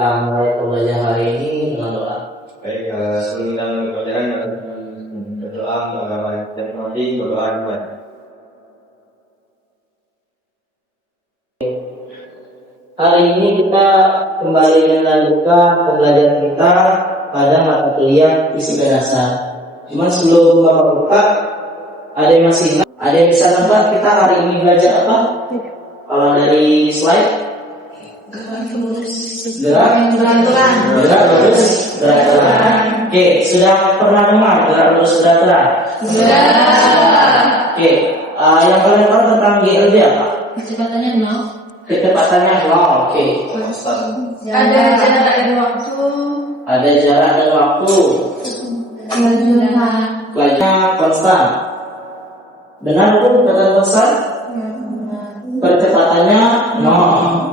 kita mulai pembelajaran hari ini dengan doa. Baik, sebelum kita mulai pelajaran berdoa dan nanti berdoa buat. Hari ini kita kembali melanjutkan pembelajaran kita pada mata kuliah fisika dasar. Cuma sebelum Bapak buka, ada yang masih ingat? Ada yang bisa nebak kita hari ini belajar apa? Kalau dari slide, gerak lurus beraturan. Oke, sudah pernah dengar gerak lurus beraturan? Oke, yang kalian tahu tentang GLB apa? Kecepatannya 0. Kecepatannya 0. Oke. Ada jarak dan waktu. Ada jarak dan waktu. Lajunya konstan. Benar pun kata konstan? Kecepatannya 0.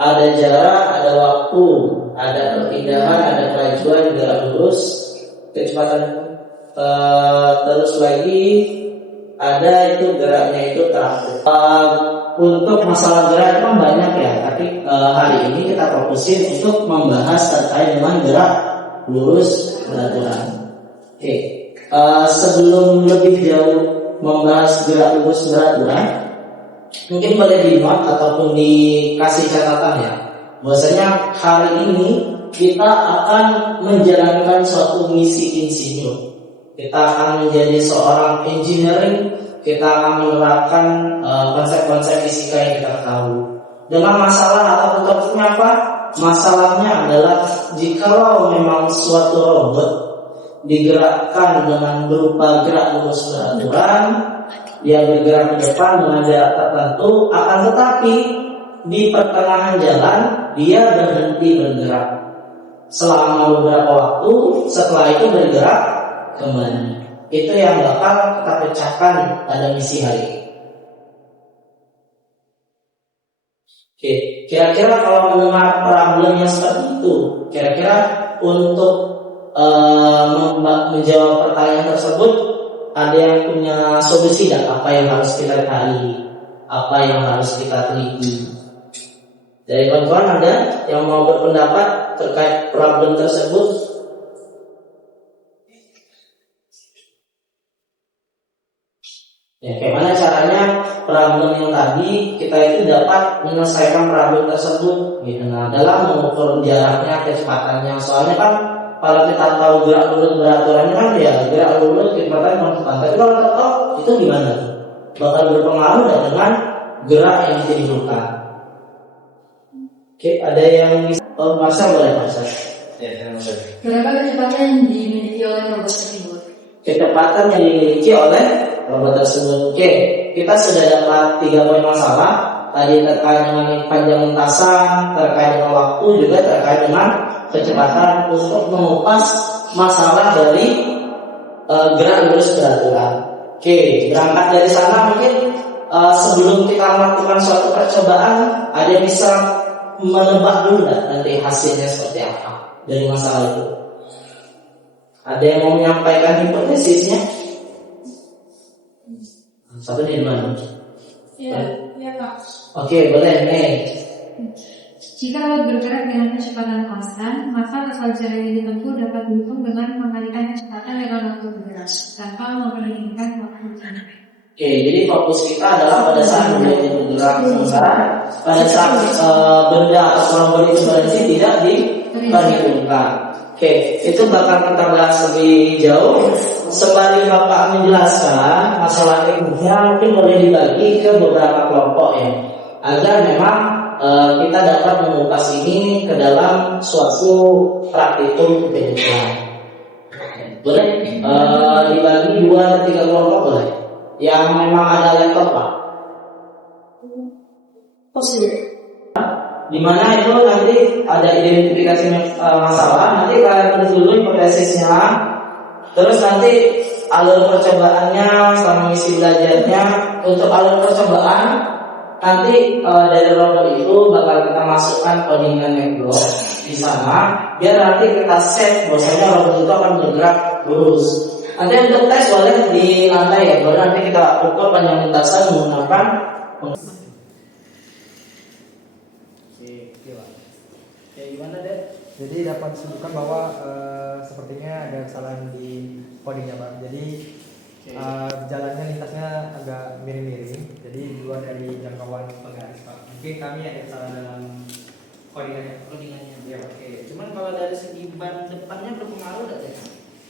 Ada jarak, ada waktu, ada perpindahan, ada kelajuan, gerak lurus, kecepatan. Terus lagi ada itu geraknya itu teratur. Untuk masalah gerak itu banyak ya, tapi hari ini kita fokusin untuk membahas terkait dengan gerak lurus beraturan. Oke, sebelum lebih jauh membahas gerak lurus beraturan, mungkin boleh di-note ataupun dikasih catatan ya. Bahwasanya hari ini kita akan menjalankan suatu misi insinyur. Kita akan menjadi seorang engineering. Kita akan menerapkan konsep-konsep fisika yang kita tahu. Dengan masalah ataupun topiknya apa? Masalahnya adalah jikalau memang suatu robot digerakkan dengan berupa gerak lurus beraturan, dia bergerak ke depan dengan jarak tertentu, akan tetapi di pertengahan jalan dia berhenti bergerak selama beberapa waktu, setelah itu bergerak kembali. Itu yang bakal kita pecahkan pada misi hari ini. Oke, kira-kira kalau mendengar problem yang seperti itu, kira-kira untuk menjawab pertanyaan tersebut, ada yang punya solusi tidak? Apa yang harus kita cari? Apa yang harus kita teliti? Dari kawan-kawan ada yang mau berpendapat terkait problem tersebut? Ya, bagaimana caranya problem yang tadi kita itu dapat menyelesaikan problem tersebut? Gitu. Nah, dalam mengukur jaraknya, kecepatannya. Soalnya kan kalau kita tahu gerak lurus beraturannya kan ya gerak lurus kecepatan konstan. Tapi kalau kita tahu itu gimana? Bakal berpengaruh dengan gerak yang ditimbulkan. Oke, ada yang bisa? Oh, Masa boleh Masa? Ya, saya. Berapa kecepatan yang dimiliki oleh robot tersebut? Kecepatan yang dimiliki oleh robot tersebut. Oke, kita sudah dapat 3 poin masalah. Tadi terkait dengan panjang lintasan, terkait dengan waktu, juga terkait dengan kecepatan untuk mengupas masalah dari gerak lurus beraturan. Oke, berangkat dari sana mungkin sebelum kita melakukan suatu percobaan, ada yang bisa menebak dulu nanti hasilnya seperti apa dari masalah itu. Ada yang mau menyampaikan hipotesisnya? Satu di mana? Ya Pak. Oke, boleh nih. Jika robot bergerak dengan kecepatan konstan, maka keseluruhan yang ditempuh dapat dihitung dengan mengalihkan kecepatan dengan waktu bergerak tanpa memperhatikan waktu bergerak. Oke, jadi fokus kita adalah pada saat benda itu bergerak, sementara pada saat benda atau robot itu berhenti tidak diperhitungkan. Oke, itu bakal kita bahas lebih jauh. Sembari Bapak menjelaskan masalah ilmunya, mungkin boleh dibagi ke beberapa kelompok ya, agar memang kita dapat mengupas ini ke dalam suatu praktikum kehidupan. Boleh dibagi 2 atau 3 kelompok boleh? Yang memang ada laptop Pak? Positif. Dimana itu nanti ada identifikasi masalah, nanti kalian tulis dulu hipotesisnya, terus nanti alur percobaannya sama misi belajarnya. Untuk alur percobaan nanti dari robot itu bakal kita masukkan codingan blok di sana, biar nanti kita set bahwasanya robot itu akan bergerak lurus. Nanti untuk tes boleh di lantai ya, boleh nanti kita ukur panjang lintasan menggunakan. Oke, gimana deh? Jadi dapat disebutkan bahwa sepertinya ada kesalahan di codingnya Pak. Jadi jalannya lintasnya agak miring-miring. Jadi di luar dari jangkauan penggaris Pak. Mungkin kami ada kesalahan dalam codingannya. Ya, Oke. Cuman kalau dari segi ban depannya berpengaruh nggak ya?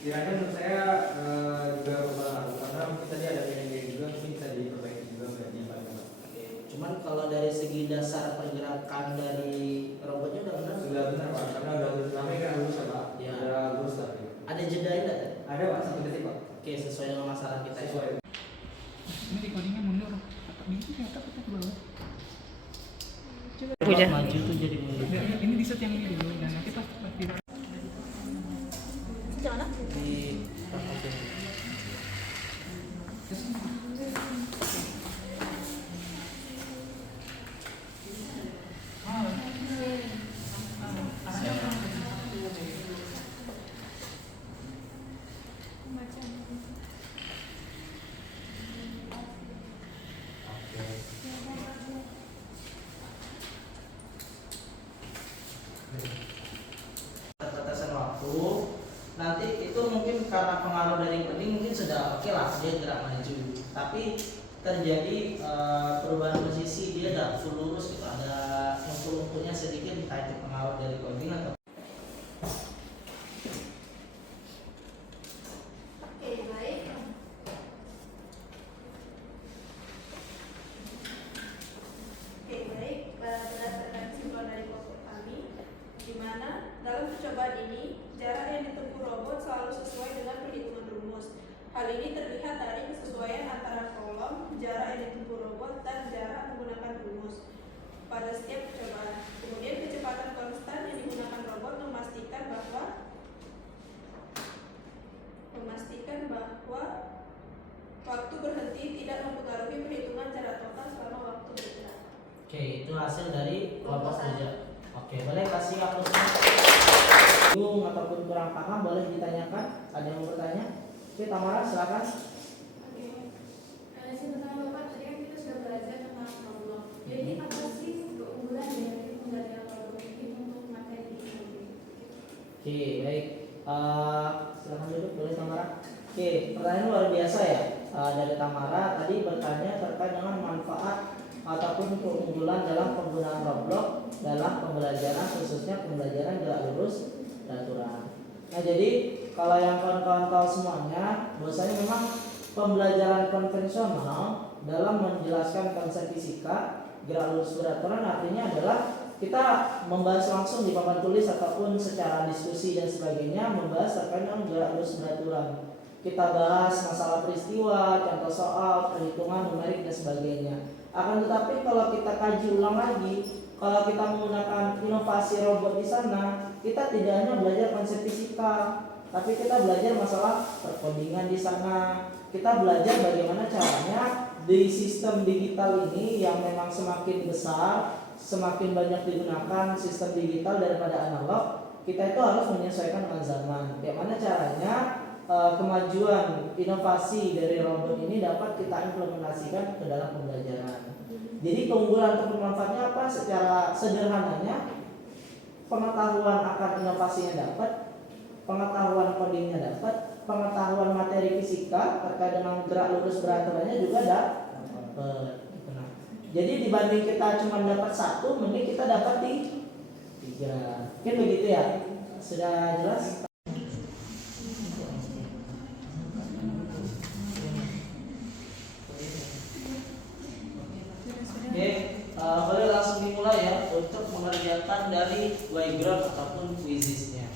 kiranya menurut saya juga berpengaruh karena mungkin tadi ada miring-miring juga, mungkin bisa diperbaiki juga bahannya Pak. Oke. Cuman kalau dari segi dasar pergerakan dari robotnya udah benar? Sudah benar Pak, karena udah lurus, namanya kan lurus ya Pak. Ya. Udah lurus lah. Ada jeda nggak? Ada Pak, 1 detik Pak. Oke, sesuai dengan masalah kita. Sesuai. Ini recordingnya mundur. Ini ternyata kita ke bawah. Coba maju tuh jadi mundur. Ini di set yang ini dulu. Dan nanti pas di Di batasan waktu nanti itu mungkin karena pengaruh dari coding mungkin sudah oke lah dia gerak maju, tapi terjadi perubahan posisi dia tidak full lurus gitu, ada lumpuh-lumpuhnya sedikit, entah itu pengaruh dari coding atau berdasarkan kesimpulan dari kelompok kami, di mana dalam percobaan ini jarak yang ditempuh robot selalu sesuai dengan perhitungan rumus. Hal ini terlihat dari kesesuaian antara kolom, jarak yang ditempuh robot, dan jarak menggunakan rumus pada setiap percobaan. Kemudian kecepatan konstan yang digunakan robot memastikan bahwa waktu berhenti tidak mempengaruhi perhitungan jarak total selama waktu bergerak. oke, itu hasil dari kelompok kerja. Oke, boleh kasih aplausnya. Bingung ataupun kurang paham boleh ditanyakan. Ada yang mau bertanya? Oke, Tamara silakan. Oke, sebenarnya Bapak tadi kan kita sudah belajar tentang problem. Jadi apa sih keunggulan dari pembelajaran problem ini untuk materi ini? Oke, baik. Silakan duduk, boleh Tamara. Oke, pertanyaan luar biasa ya dari Tamara tadi bertanya terkait dengan manfaat ataupun keunggulan dalam penggunaan Roblox dalam pembelajaran, khususnya pembelajaran gerak lurus dan aturan. Nah, jadi kalau yang kawan-kawan tahu semuanya, bahwasanya memang pembelajaran konvensional dalam menjelaskan konsep fisika gerak lurus beraturan artinya adalah kita membahas langsung di papan tulis ataupun secara diskusi dan sebagainya, membahas terkait dengan gerak lurus beraturan. Kita bahas masalah peristiwa, contoh soal, perhitungan numerik dan sebagainya. Akan tetapi kalau kita kaji ulang lagi, kalau kita menggunakan inovasi robot di sana, kita tidak hanya belajar konsep fisika, tapi kita belajar masalah perkodingan di sana. Kita belajar bagaimana caranya di sistem digital ini yang memang semakin besar, semakin banyak digunakan sistem digital daripada analog, kita itu harus menyesuaikan dengan zaman. Bagaimana caranya kemajuan inovasi dari robot ini dapat kita implementasikan ke dalam pembelajaran. Jadi keunggulan atau manfaatnya apa? Secara sederhananya, pengetahuan akan inovasinya dapat, pengetahuan codingnya dapat, pengetahuan materi fisika terkait dengan gerak lurus beraturannya juga dapat. Jadi dibanding kita cuma dapat satu, mending kita dapat di 3. Mungkin begitu ya? Sudah jelas? Oke, boleh langsung dimulai ya untuk mengerjakan dari Y-ground ataupun quizisnya.